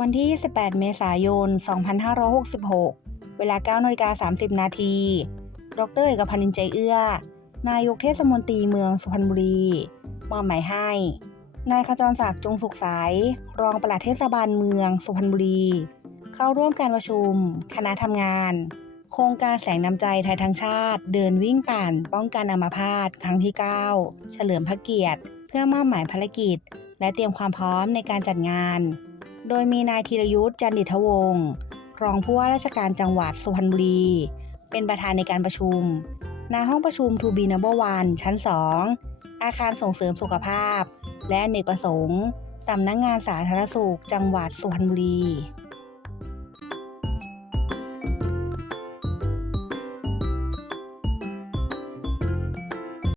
วันที่28เมษายน 2566 เวลา9นาฬิกา30 นาที ดรเอกพันธ์อินใจเอื้อ นายกเทศมนตรีเมืองสุพรรณบุรี มอบหมายให้ นายขจรศักดิ์จงสุขสาย รองปลัดเทศบาลเมืองสุพรรณบุรี เข้าร่วมการประชุม คณะทำงาน โครงการแสงน้ำใจไทยทั้งชาติ เดินวิ่งป่านป้องกันอัมาพาตครั้งที่ 9 เฉลิมพระเกียรติ เพื่อมอบหมายภารกิจ และเตรียมความพร้อมในการจัดงาน โดยมีนายธีรยุทธ์จันดิทวงศ์รองผู้ว่าราชการจังหวัดสุพรรณบุรี เป็นประธานในการประชุมณห้องประชุมทูบีนับวร์วานชั้น 2 อาคารส่งเสริมสุขภาพ และเนกประสงค์สำนักงงานสาธารณสุขจังหวัดสุพรรณบุรี